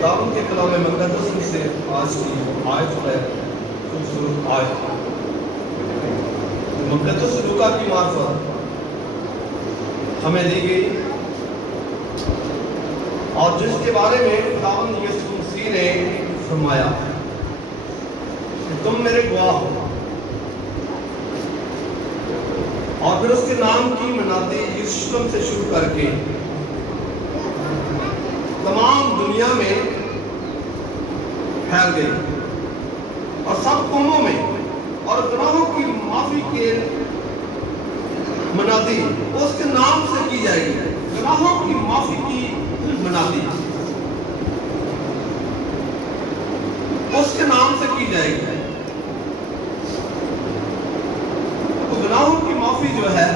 خداوند کے کلام مقدس میں سے آج کی آیت ہے خوبصورت آیت مقدس لوکا کی معرفت ہمیں دی گئی اور جس کے بارے میں خداوند یسوع مسیح نے فرمایا کہ تم میرے گواہ ہو، اور پھر اس کے نام کی منادی یروشلم سے شروع کر کے تمام دنیا میں پھیل گئی اور سب قوموں میں، اور گناہوں کی معافی کے منادی اس کے نام سے کی جائے گی۔ گناہوں کی معافی کی منادی اس کے نام سے کی جائے گی۔ تو گناہوں کی معافی جو ہے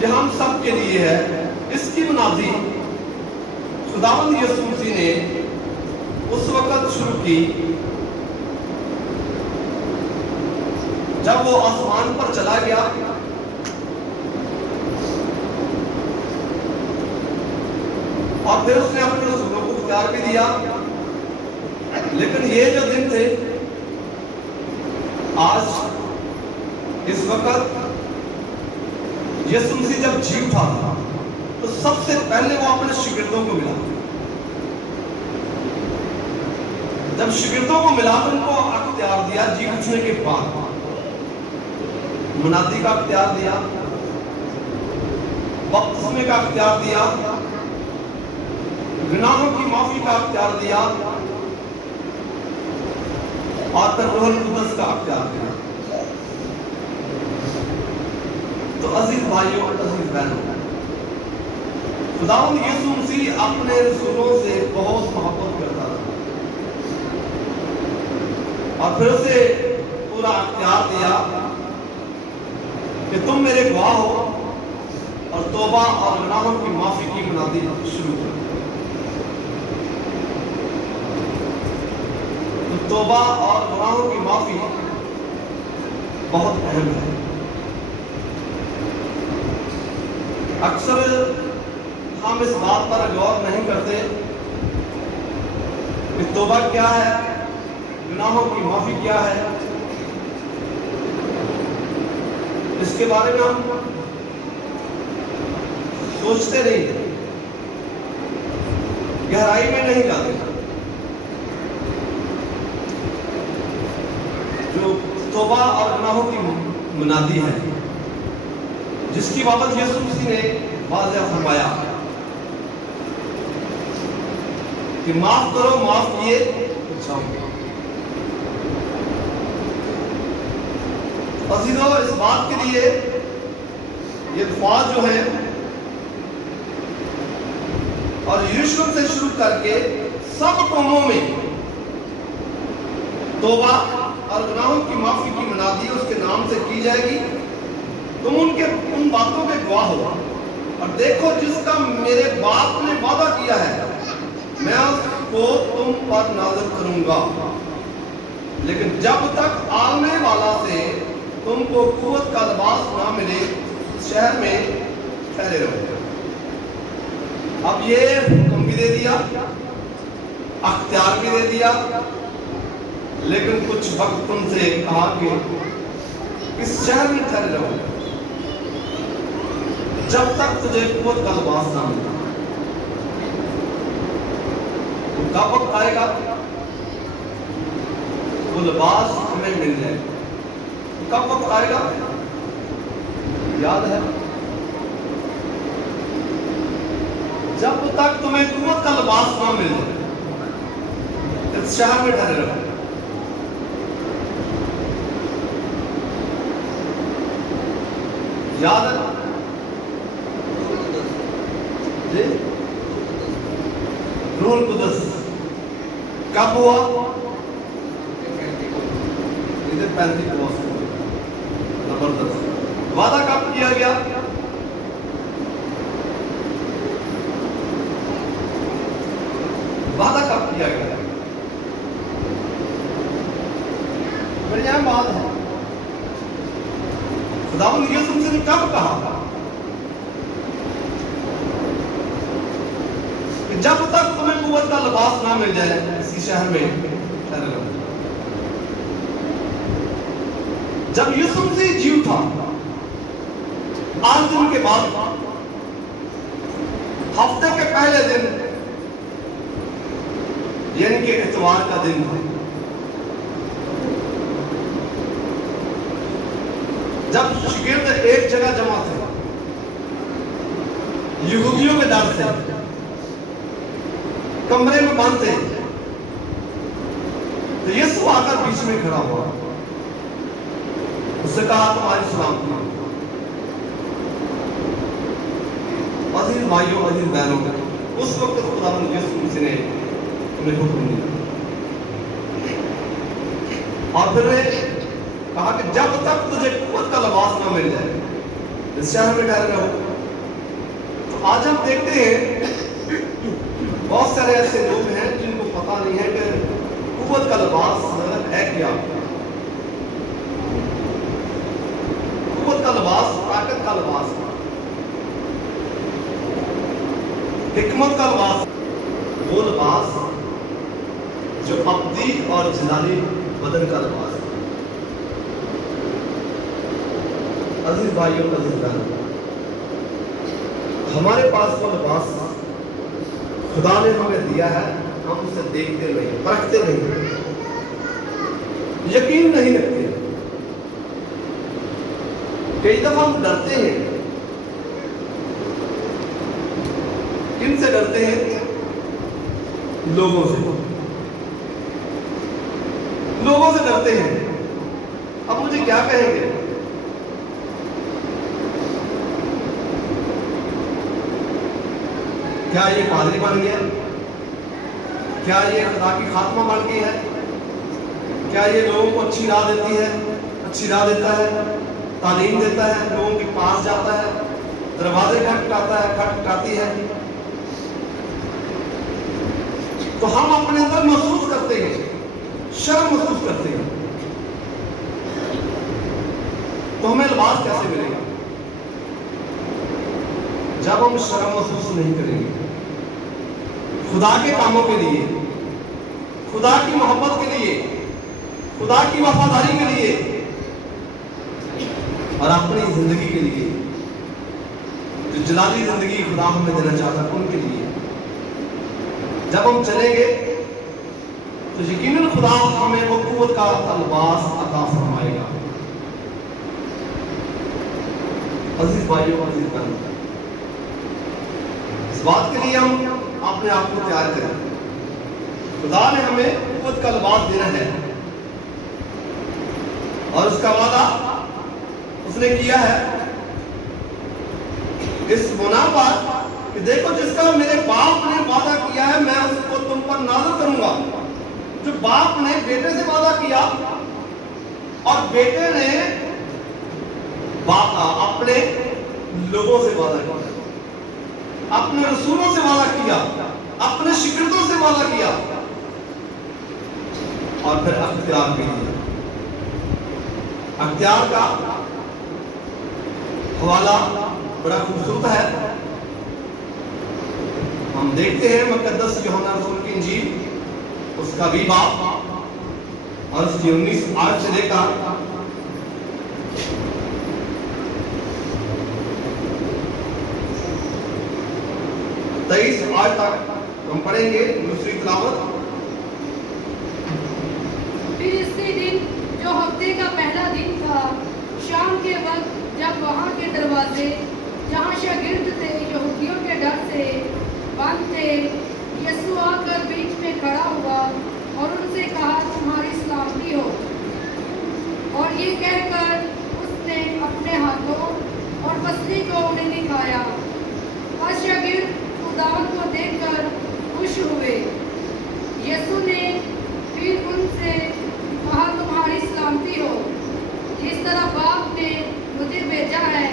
یہ ہم سب کے لیے ہے۔ اس کی منادی خداوند یسوع مسیح نے اس وقت شروع کی جب وہ آسمان پر چلا گیا اور پھر اس نے اپنے رسولوں کو اختیار بھی دیا۔ لیکن یہ جو دن تھے آج اس وقت یسوع مسیح جب جی اٹھا تھا تو سب سے پہلے وہ اپنے شاگردوں کو ملا۔ جب شاگردوں کو ملا تو ان کو اختیار دیا، جی اٹھنے کے بعد منادی کا اختیار دیا، بپتسمے کا اختیار دیا، گناہوں کی معافی کا اختیار دیا، اور پھر روح القدس کا اختیار دیا۔ تو عزیز بھائیوں، عزیز بہنوں، خداوند یسوع مسیح اپنے رسولوں سے بہت محبت کرتا تھا اور پھر اسے پورا اختیار دیا کہ تم میرے گواہ ہو، اور توبہ اور گناہوں کی معافی کی منادی شروع کرو۔ تو توبہ اور گناہوں کی معافی بہت اہم ہے۔ اکثر ہم اس بات پر غور نہیں کرتے کہ توبہ کیا ہے، گناہوں کی معافی کیا ہے۔ اس کے بارے میں ہم سوچتے نہیں، گہرائی میں نہیں جاتے۔ جو توبہ اور گناہوں کی منادی ہے، جس کی بابت یسوع مسیح نے واضح فرمایا کہ معاف کرو، معاف کیے جاؤ۔ عزیزو، اس بات کے لیے یہ الفاظ جو ہیں اور یروشلم سے شروع کر کے سب قوموں میں توبہ اور گناہوں کی معافی کی منادی اس کے نام سے کی جائے گی۔ تم ان باتوں کے گواہ ہو، اور دیکھو جس کا میرے باپ نے وعدہ کیا ہے میں اس کو تم پر نازل کروں گا، لیکن جب تک آنے والا سے تم کو قوت کا لباس نہ ملے شہر میں ٹھہرے رہو۔ اب یہ حکم بھی دے دیا، اختیار بھی دے دیا، لیکن کچھ وقت تم سے کہا کہ اس شہر میں ٹھہرے رہو جب تک تجھے قوت کا لباس نہ ملے۔ وہ کب وقت آئے گا وہ لباس ہمیں مل جائے گا؟ کب وقت آئے گا یاد ہے؟ جب تک تمہیں قوت کا لباس نہ مل جائے اس شہر میں ٹھہرے رہو۔ یاد ہے جی؟ روح القدس کب ہوا؟ ادھر 35 زبردست۔ وعدہ کب کیا گیا؟ وعدہ کب کیا گیا؟ بڑی اہم بات ہے۔ خداوند یسوع مسیح نے کب کہا जब तक तुम्हें कुव्वत का लिबास ना मिल जाए इसी शहर में ठहरे रहो। जब यीशु मसीह जीव था, 8 दिन के बाद हफ्ते के पहले दिन यानी कि इतवार का दिन था, जब शागिर्द एक जगह जमा थे यहूदियों के डर से, कमरे में बंद थे, तो यीशु आकर बीच में खड़ा हुआ, उससे कहा तुम्हारी सलामती। अजीज भाइयों, अजीज बहनों, उस वक्त खुदावंद यीशु मसीह ने तुम्हें हुक्म दिया और फिर कहा कि जब तक तुझे कुव्वत का लिबास ना मिल जाए इस शहर में ठहरे रहो। तो आज हम देखते हैं बहुत सारे ऐसे लोग हैं जिनको पता नहीं है कि कुव्वत का लिबास है क्या। कुव्वत का लिबास ताकत का लिबास, हिकमत का लिबास, वो लिबास जो अब्दी और जलाली बदन का लिबास। अजीज भाइयों, अजीज बहनों, हमारे पास वो लिबास खुदा ने हमें दिया है, हम उसे देखते नहीं, परखते नहीं, यकीन नहीं रखते। कई दफा हम डरते हैं। किन से डरते हैं? लोगों से। लोगों से डरते हैं। अब मुझे क्या कहेंगे? क्या ये पादरी बन गया? क्या ये खुदा की खात्मा बन गई है? क्या ये लोगों को अच्छी राह देती है, अच्छी राह देता है, तालीम देता है, लोगों के पास जाता है, दरवाजे खटखटाती है? तो हम अपने अंदर महसूस करते हैं, शर्म महसूस करते हैं। तो हमें लिबास कैसे मिलेगा? जब हम शर्म महसूस नहीं करेंगे खुदा के कामों के लिए, खुदा की मोहब्बत के लिए, खुदा की वफादारी के लिए और अपनी जिंदगी के लिए, जो जलाली जिंदगी खुदा हमें देना चाहता है उनके लिए जब हम चलेंगे तो यकीनन खुदा हमें वो कुव्वत का लिबास अता फरमाएगा। अजीज भाइयों, अजीज बहनों, इस बात के लिए हम अपने आप को तैयार करें। खुदा ने हमें कुव्वत का लिबास देना है और उसका वादा उसने किया है इस गुनाह पर कि देखो जिसका मेरे बाप ने वादा किया है मैं उसको तुम पर नाज़िल करूंगा। जो बाप ने बेटे से वादा किया और बेटे ने अपने लोगों से वादा किया, अपने रसूलों से वादा किया, अपने शिगिर्दों से वादा किया और फिर अख्तियार भी दिया। अख्तियार का हवाला बड़ा खूबसूरत है। हम देखते हैं मुकद्दस यूहन्ना रसूल की इंजील, उसका भी बाप और उसकी 19 आयत से लेकर 23 आयत तक हम पढ़ेंगे दूसरी तिलावत। फिर इसी दिन जो हफ्ते का पहला दिन था, शाम के वक्त जब वहां के दरवाजे जहां शागिर्द थे यहूदियों के डर से बंद थे, यीशु आकर बीच में खड़ा हुआ और उनसे कहा तुम्हारी सलामती हो। और ये कहकर उसने अपने हाथों और पसली को उन्हें दिखाया। और शागिर्द खुदावंद को देखकर खुश हुए। यीशु ने फिर उनसे कहा तुम्हारी सलामती हो। जिस तरह बाप ने मुझे भेजा है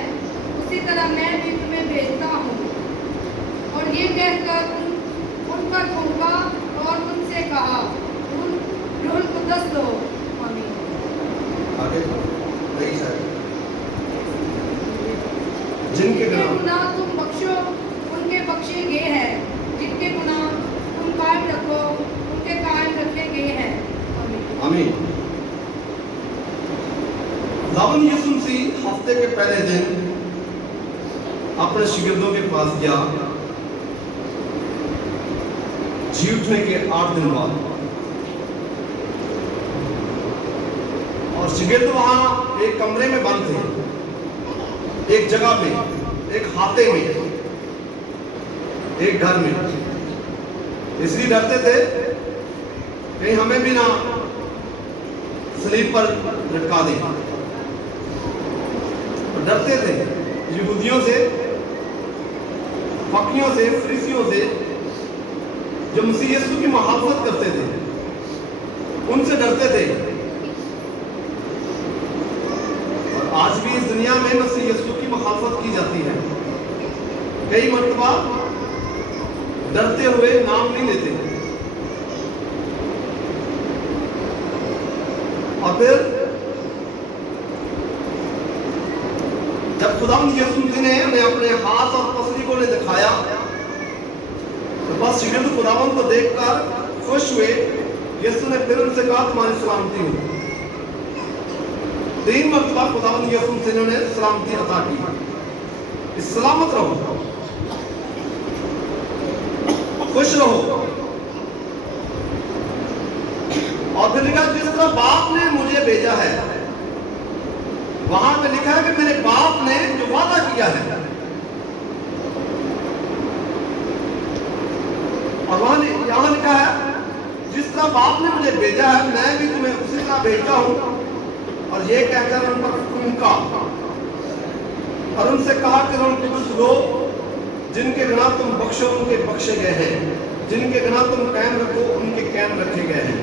उसी तरह मैं भी तुम्हें भेजता हूँ। और ये कहकर उन पर फूंका और उनसे कहा रूह कुद्दस दो। आमीन। आगे जिनके गुनाह तुम बख्शो उनके बख्शे गए हैं, जिनके गुनाह पहले दिन अपने शागिर्दों के पास गया, जी उठने के 8 दिन बाद, और शागिर्द वहां एक कमरे में बंद थे, एक जगह में, एक हाते में, एक घर में। इसलिए डरते थे कहीं हमें भी ना सलीब पर लटका दें। और डरते थे यहूदियों से, फकीयों से, फरीसियों से, जो मसीह यीशु की मुखालफत करते थे, उनसे डरते थे। और आज भी इस दुनिया में मसीह यीशु की मुखालफत की जाती है। कई मर्तबा डरते हुए नाम नहीं लेते, और फिर जब खुदावंद यीशु मसीह ने उन्हें अपने हाथ और पसली को दिखाया, तो बस शागिर्द खुदावंद को देखकर खुश हुए। यीशु ने फिर उनसे कहा, तुम्हारी सलामती हो। 3 मरतबा खुदावंद यीशु मसीह ने उन्हें सलामती अता की, सलामत रहो, खुश रहो। और फिर लिखा, जिस तरह बाप ने मुझे भेजा है, वहां पे लिखा है कि मेरे बाप ने जो वादा किया है, और वहां यहां लिखा है, जिस तरह बाप ने मुझे भेजा है, मैं भी तुम्हें उसी तरह भेजता हूं। और ये कहकर उन पर फूंका और उनसे कहा कि तुम कुछ लो, जिनके गुनाह तुम बख्शो उनके बख्शे गए हैं, जिनके गुनाह तुम कायम रखो उनके कायम रखे गए हैं।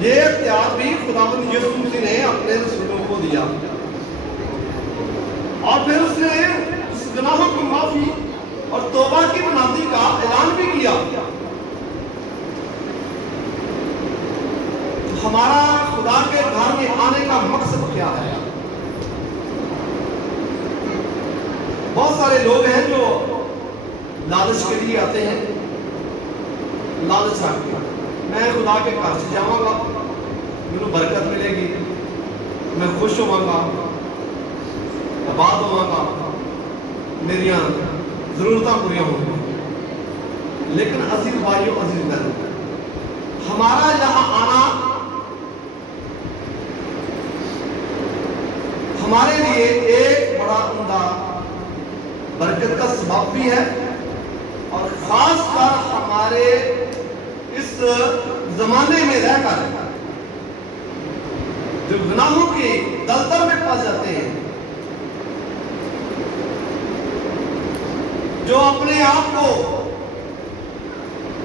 ये इख्तियार भी खुदावंद यीशु मसीह ने अपने रसूलों को दिया, और फिर उसने उस गुनाहों की माफी और तौबा की मनादी का ऐलान भी किया। हमारा खुदा के घर में आने का मकसद क्या है? बहुत सारे लोग हैं जो लालच के लिए आते हैं, लालच रखते, मैं खुदा के घर से जाऊंगा, मुझे बरकत मिलेगी, मैं खुश होवांगा, आबाद होवांगा, मेरी जरूरतें पूरी होंगी। लेकिन अजीज भाइयों, अजीज बहनों, हमारा यहाँ आना हमारे लिए एक बड़ा उम्दा बरकत का सबब भी है, और खास कर हमारे इस जमाने में रहकर जो गुनाहों के दलदल में फंस जाते हैं, जो अपने आप को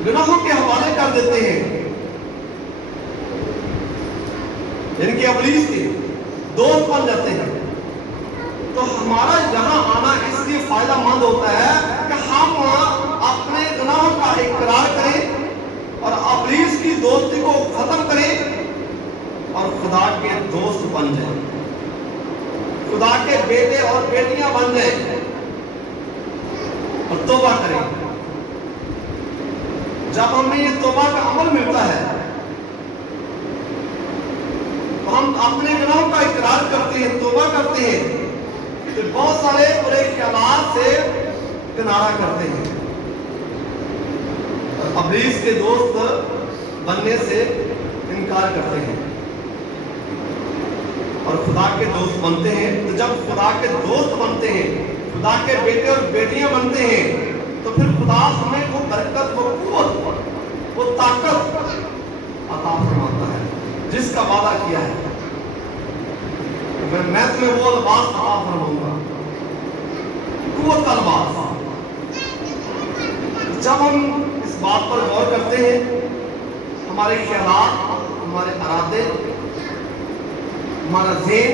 गुनाहों के हवाले कर देते हैं, जिनकी इब्लीस के दोस्त बन जाते हैं, तो हमारा यहाँ आना इसलिए फायदा मंद होता है कि हम अपने गुनाहों का इकरार करें और इब्लीस की दोस्ती को खत्म करें और खुदा के दोस्त बन जाएं, खुदा के बेटे और बेटियां बन जाएं और तौबा करें। जब हमें ये तौबा का अमल मिलता है, तो हम अपने गुनाहों का इकरार करते हैं, तौबा करते हैं, तो बहुत सारे बुरे ख्यालात से किनारा करते हैं, और इब्लीस के दोस्त बनने से इनकार करते हैं और खुदा के दोस्त बनते हैं। तो जब खुदा के दोस्त बनते हैं, खुदा के बेटे और बेटियां बनते हैं, तो फिर खुदा हमें वो बरकत, वो कुव्वत, वो ताकत अता फरमाता है जिसका वादा किया है। मैं तुम्हें वो लिबास अता फरमाऊंगा, कुव्वत का लिबास। जब हम इस बात पर गौर करते हैं, हमारे ख्यालात, हमारे इरादे, हमारा ज़हन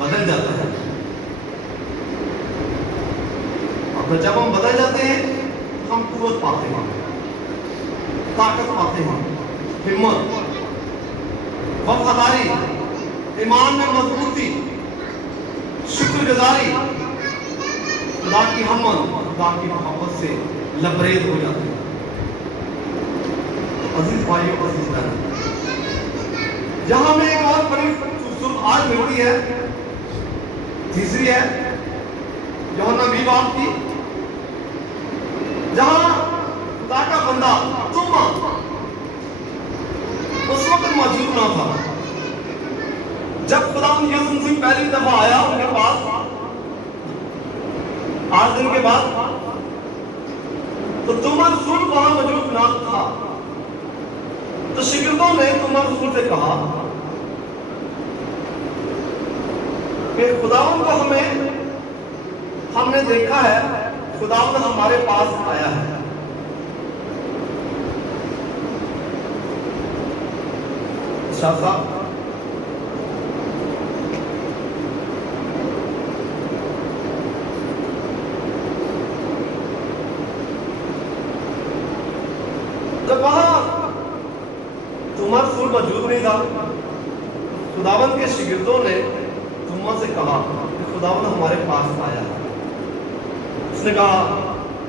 बदल जाता है, और फिर जब हम बदल जाते हैं, हम कुव्वत पाते हैं, ताकत पाते हैं, हिम्मत, वफादारी, ईमान में मजबूती, शुक्रगुजारी, खुदा की हमत, खुदा की मोहब्बत से लबरेज हो जाते हैं। अजीज भाइयों, अजीज बहनों, जहां में एक और बड़ी खूबसूरत आज मिलती है, तीसरी है यूहन्ना 20 बाब की, जहां खुदा का बंदा तुम उस वक्त मौजूद ना था जब खुदा यीशु मसीह पहली दफा आया उनके पास 8 दिन के बाद, तो तुम रसूल वहां मौजूद ना था। तो शिगिर्दों ने तुम रसूल से कहा कि खुदावन को हमने देखा है, खुदावन हमारे पास आया है। शाह साहब, जब वहां तुम्हारा रसूल मौजूद नहीं था, खुदावन के शिगिर्दों ने तुम से कहा कि खुदावन हमारे पास आया है। उसने कहा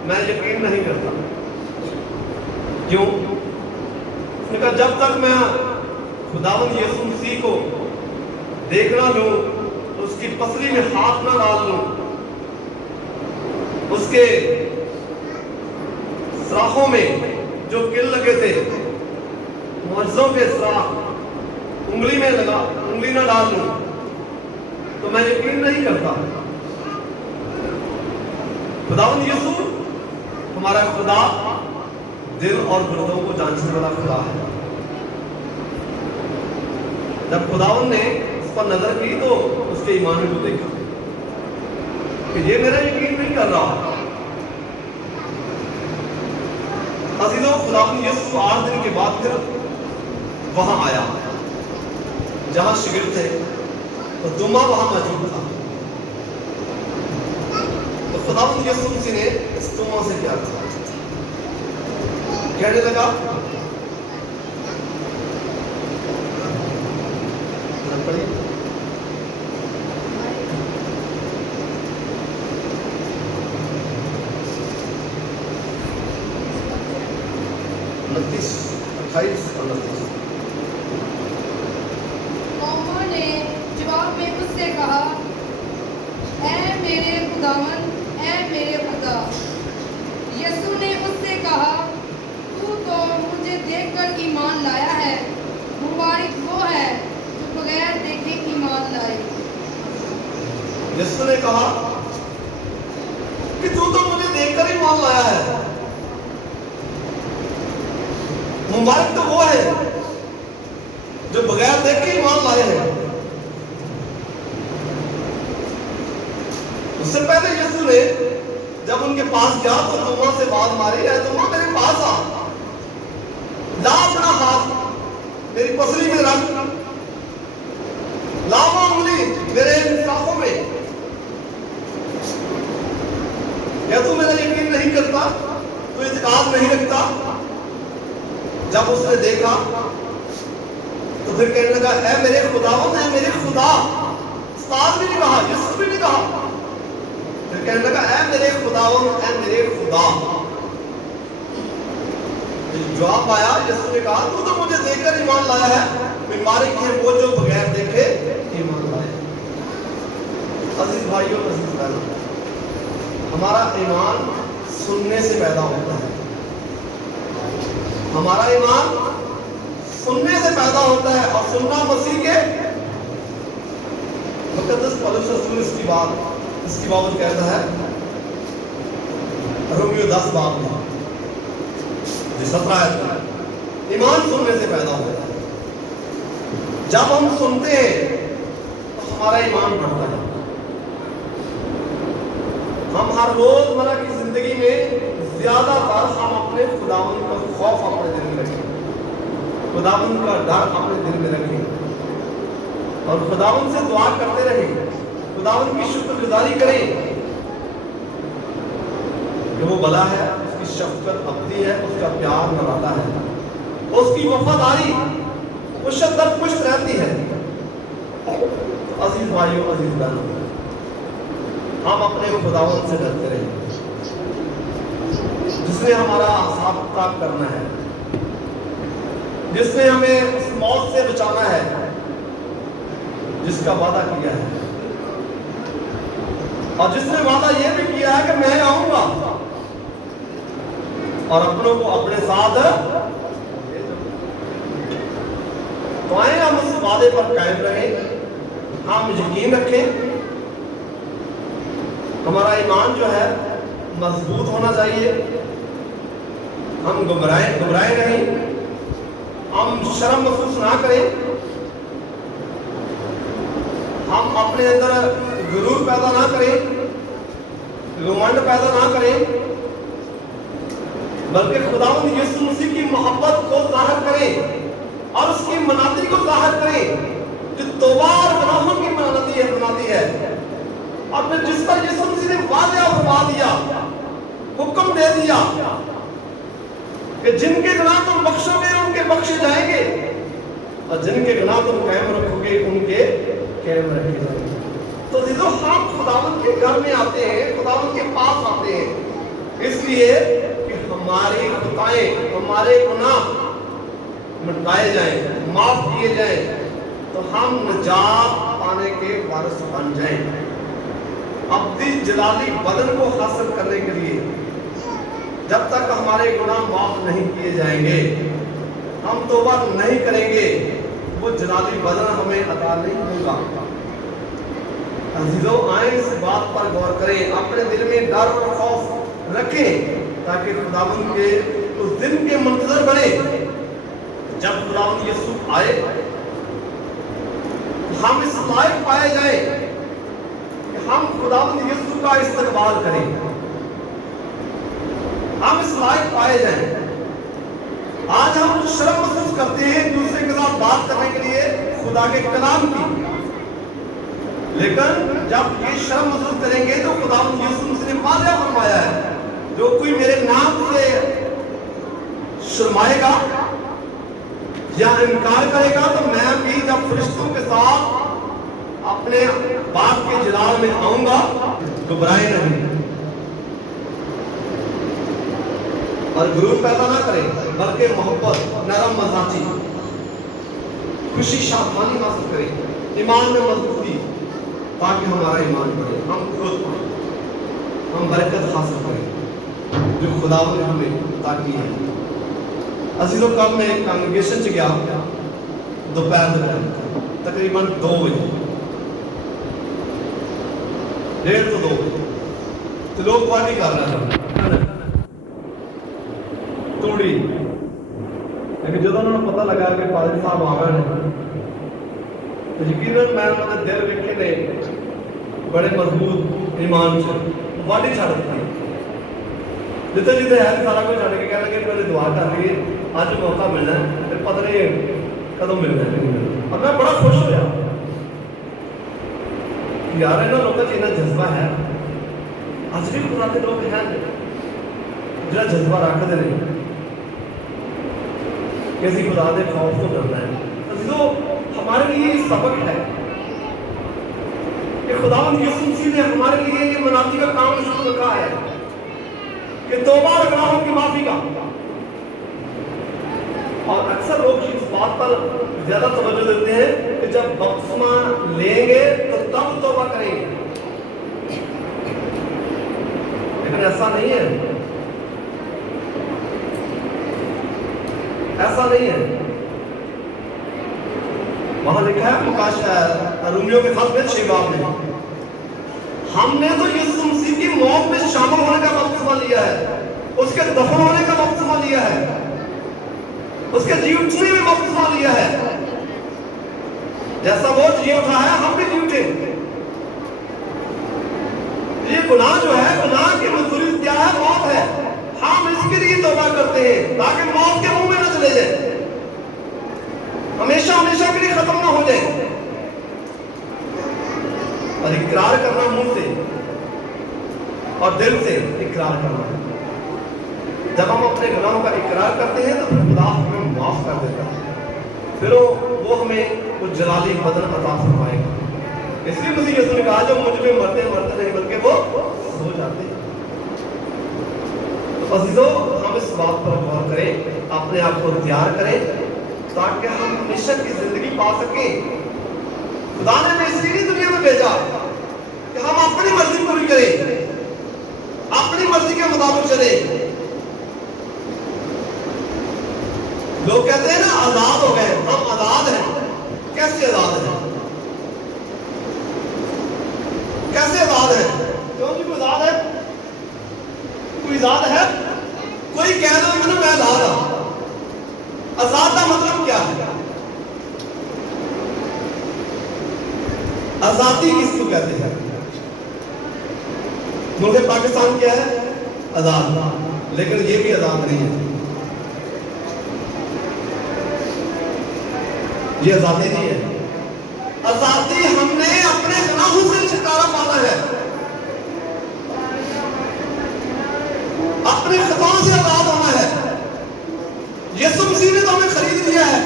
मैं यकीन नहीं करता। क्यों? उसने कहा जब तक मैं खुदावन यीशु मसीह को देख ना लूं, उसकी पसली में हाथ ना डाल लूं, उसके सराखों में जो किल लगे थे, मुअज्जों के सराख उंगली ना डाल लूं, तो मैं यकीन नहीं करता। खुदावन यीशु हमारा खुदा दिल और गुर्दों को जांचने वाला खुदा है। जब खुदावन ने उस पर नजर की तो उसके ईमान को देखा कि ये मेरा यकीन नहीं कर रहा। अजीजों, खुदावन यीशु 8 दिन के बाद फिर वहां आया जहां शिगिर्द थे, तो दुमा वहां मौजूद था। तो खुदावंद यीशु मसीह ने इस दुमा से क्या कहा? कहने लगा, ने जवाब में उससे कहा, ऐ मेरे खुदावन, ऐ मेरे खुदा। यीशु ने उससे कहा, तू तो मुझे देखकर ईमान लाया है, मुबारक वो है जो बगैर देखे ईमान लाए। यीशु ने कहा कि तू तो मुझे देखकर ईमान लाया है, मुबारक तो वो है जो बगैर देख के ईमान लाए हैं। उससे पहले यीशु ने जब उनके पास गया तो तुमा से बात मारी, है तुमा मेरे पास आ, ला अपना हाथ मेरी पसली में रख, ला उंगली मेरे साखों में। क्या तू मेरा यकीन नहीं करता? तू इत्काद नहीं रखता? जब उसने देखा तो फिर कहने लगा, ऐ मेरे खुदावन, ऐ मेरे खुदा। उस्ताद भी नहीं कहा, यीशु भी नहीं कहा, फिर कहने लगा, ऐ मेरे खुदावन, ऐ मेरे खुदा। जवाब आया, यीशु ने कहा, तू तो मुझे देखकर ईमान लाया है, मुबारक है वो जो बगैर देखे ईमान लाए। अजीज भाइयों, अजीज बहनों, हमारा ईमान सुनने से पैदा होता है। हमारा ईमान सुनने से पैदा होता है, और सुनना मसीह के मुकद्दस पौलुस रसूल इसकी बाबत कहता है रोमियो 10 बाब में 17 आयत, ईमान सुनने से पैदा होता है। जब हम सुनते हैं तो हमारा ईमान बढ़ता है। हम हर रोजमर्रा की जिंदगी में ज्यादातर हम अपने खुदावन का खौफ अपने दिल में रखें, खुदावन का डर अपने दिल में रखें, और खुदावन से दुआ करते रहें, खुदावन की शुक्रगुजारी करें कि वो भला है, उसकी शफ़क़त अब्दी है, उसका प्यार निराला है, उसकी वफादारी उस शिद्दत पुष्ट रहती है। अजीज भाइयों, अजीज बहनों, हम अपने खुदावन से डरते रहें जिसने हमारा हिसाब किताब करना है, जिसने हमें उस मौत से बचाना है जिसका वादा किया है। और जिसने वादा ये भी किया है कि मैं आऊंगा और अपनों को अपने साथ, तो आए हम उस वादे पर कायम रहें, हम यकीन रखें, हमारा ईमान जो है मजबूत होना चाहिए, हम घबराए नहीं, हम शर्म महसूस ना करें, हम अपने अंदर गुरूर पैदा ना करें, घमंड पैदा ना करें, बल्कि खुदावंद यीशु मसीह की मोहब्बत को जाहिर करें और उसकी मनाती को जाहिर करें जो तौबा और गुनाहों की मनाती है। और फिर जिस पर यीशु मसीह ने वादा फरमा दिया, हुक्म दे दिया कि जिनके गुनाह तुम बख्शोगे उनके बख्शे जाएंगे और जिनके गुनाह तुम कायम रखोगे उनके कायम रखे जाएंगे। तो जो हम खुदावंद के घर में आते हैं, खुदावंद के पास आते हैं, इसलिए कि हमारी खताएं, हमारे गुनाह मिटाए जाएं, माफ किए जाएं, तो हम निजात पाने के वारिस बन जाएं। अब्दी जलाली बदन को हासिल करने के लिए जब तक हमारे गुनाह माफ नहीं किए जाएंगे, हम तौबा नहीं करेंगे, वो जलाली बदन हमें अता नहीं होगा। अजीजों, आए इस बात पर गौर करें, अपने दिल में डर और खौफ रखें ताकि खुदावंद के उस दिन के मुंतजर बने जब खुदावंद यीशु आए, हम इस लायक पाए जाएं कि हम खुदावंद यीशु का इस्तकबाल करें, हम इस लायक पाए जाएं। आज हम शर्म महसूस करते हैं दूसरे के साथ बात करने के लिए खुदा के कलाम की, लेकिन जब ये शर्म महसूस करेंगे तो खुदावंद यीशु मसीह ने वादा फरमाया है, जो कोई मेरे नाम से शर्माएगा या इनकार करेगा तो मैं भी जब फरिश्तों के साथ अपने बाप के जलाल में आऊंगा, घबराए नहीं और गुरूर पैदा ना करें, बल्कि मोहब्बत, नरम मजाजी, खुशी, शांति हासिल करें, ईमान में मजबूती, ताकि हमारा ईमान बढ़े, हम बरकत हासिल करें जो खुदावंद ने हमें अता की है। अजीजों, कल मैं एक कांग्रेगेशन च गया दोपहर तकरीबन 2 बजे, 1:30 से 2 तो लोग पार्टी कर रहे थे तोड़ी, लेकिन जो उन्होंने पता लगा कि पादरी साहब आ गए हैं तो यकीनन मैं उन्होंने दिल वेखे ने बड़े मजबूत ईमान से वाड़ी छड़ दी, जिते जिते है सारा कुछ छड़ के कहना कि मेरे दुआ कर रही है, आज मौका मिलना है, फिर पता नहीं कदों मिलना है। और मैं बड़ा खुश होया यार, इन्होंने लोगों इन्ना जज्बा है, अज भी खुदा के लोग हैं जो जज्बा रखते हैं कि असी खुदा के खौफ तो करना है। जो हमारे लिए सबक है कि खुदावंद यीशु मसीह ने हमारे लिए ये मनाती का काम शुरू रखा है कि तौबा और गुनाहों की माफी का। और अक्सर लोग इस बात पर ज्यादा तवज्जो देते हैं कि जब बपतिस्मा लेंगे तो तब तौबा करेंगे, लेकिन ऐसा नहीं है, ऐसा नहीं है। वहां लिखा है रोमियो के खत में 6 बाब में, हमने तो यीशु मसीह की मौत में शामिल होने का बपतिस्मा लिया है, उसके दफन होने का बपतिस्मा लिया है, उसके जी उठने में बपतिस्मा लिया है। जैसा वो जी उठा है हम भी जी उठे। ये गुनाह जो है, गुनाह की मजदूरी क्या है? मौत है। हम इसके लिए तौबा करते हैं ताकि मौत के मुंह में न चले जाए, हमेशा हमेशा के लिए खत्म ना हो जाए। और इकरार करना मुंह से और दिल से इकरार करना। जब हम अपने गुनाहों का इकरार करते हैं तो खुदा हमें माफ कर देता है, फिर वो हमें वो जलाली बदन अता फरमाएगा। इसलिए मसीह यीशु ने कहा जो मुझ में मरते मरते नहीं बल्कि वो सो जाते हैं। तो अजीजों, हम इस बात पर गौर करें, अपने आप को तैयार करें ताकि हम हमेशा की जिंदगी पा सकें। खुदा ने हमें इसलिए दुनिया में भेजा کہ ہم اپنی مرضی پوری کریں، اپنی مرضی کے مطابق چلے. لوگ کہتے ہیں نا آزاد ہو گئے، ہم آزاد ہیں. کیسے آزاد ہیں؟ کیسے آزاد ہیں؟ کیوں جی کوئی آزاد ہے؟ کوئی آزاد ہے؟ کوئی کہہ دو کہ میں آزاد ہوں. آزاد کا مطلب کیا ہے؟ آزادی کس کو کہتے ہیں؟ ملک پاکستان کیا ہے؟ آزاد. لیکن یہ بھی آزاد نہیں ہے. یہ آزادی نہیں ہے. آزادی ہم نے اپنے گناہوں سے چھٹکارا پانا ہے، اپنے خطاؤں سے آزاد ہونا ہے. یسوع مسیح نے تو ہمیں خرید لیا ہے.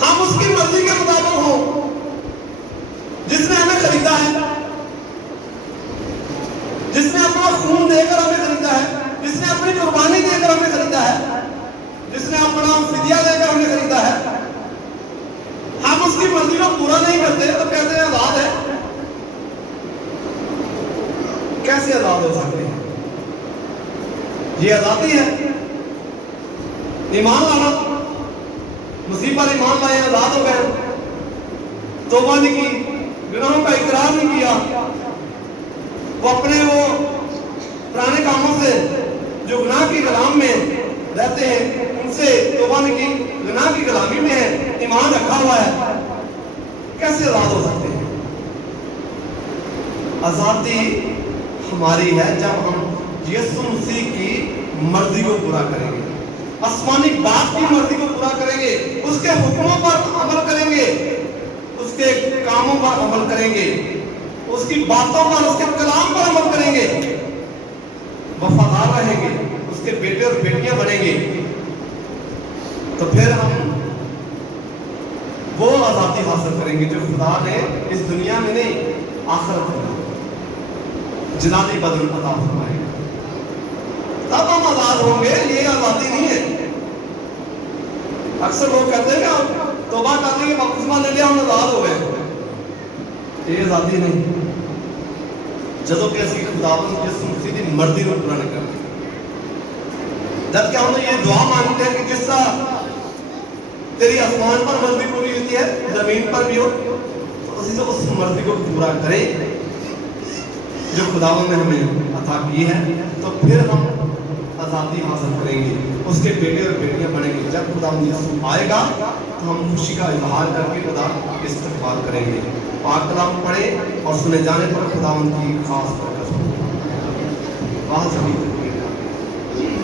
ہم اس کی مرضی کے مطابق ہوں. جس نے ہمیں خریدا ہے، جس نے اپنا خون دے کر ہمیں خریدا ہے، جس نے اپنی قربانی دے کر ہمیں خریدا ہے، جس نے اپنا فدیہ دے کر ہمیں خریدا ہے، ہم اس کی مرضی کو پورا نہیں کرتے تو کہتے ہیں آزاد ہے. کیسے آزاد ہو سکتے ہیں؟ یہ آزادی ہے. ایمان لانا، مسیح پر ایمان لائے، آزاد ہو گئے. توبہ نہیں کی، گناہوں کا اقرار نہیں کیا، وہ اپنے وہ پرانے کاموں سے جو گناہ کی غلام میں رہتے ہیں ان سے توبہ نہیں کی، گناہ کی غلامی میں ہے، ایمان رکھا ہوا ہے. کیسے آزاد ہو سکتے ہیں؟ آزادی ہماری ہے جب ہم یسوع مسیح کی مرضی کو پورا کریں گے، آسمانی باپ کی مرضی کو پورا کریں گے، اس کے حکموں پر عمل کریں گے، اس کے کاموں پر عمل کریں گے، اس کی باتوں پر، اس کے کلام پر عمل کریں گے، وفادار رہیں گے، اس کے بیٹے اور بیٹیاں بنیں گے. تو پھر ہم وہ آزادی حاصل کریں گے جو خدا نے اس دنیا میں نہیں آخرت میں جناتی بدن عطا فرمائے گا. تب ہم آزاد ہوں گے. یہ آزادی نہیں ہے. اکثر لوگ کہتے ہیں کہ ہم توبہ کرنے کے بپتسمہ لے لیا ہم آزاد ہو گئے. یہ آزادی نہیں، جدوں کہ اسی خداوند یسوع مسیح کی مرضی کو پورا نہیں کرتے. جبکہ ہم یہ دعا مانگتے ہیں کہ جس طرح تیری آسمان پر مرضی پوری ہوتی ہے زمین پر بھی ہو، تو اسی سے اس مرضی کو پورا کرے جو خداوند نے ہمیں عطا کی ہے. تو پھر ہم آزادی حاصل کریں گے، اس کے بیٹے اور بیٹیاں بنیں گے. جب خداوند یسوع آئے گا تو ہم خوشی کا اظہار کر کے خدا استقبال کریں گے. پاک کلام پڑھے اور سنے جانے پر خداوند کی خاص برکت ہو.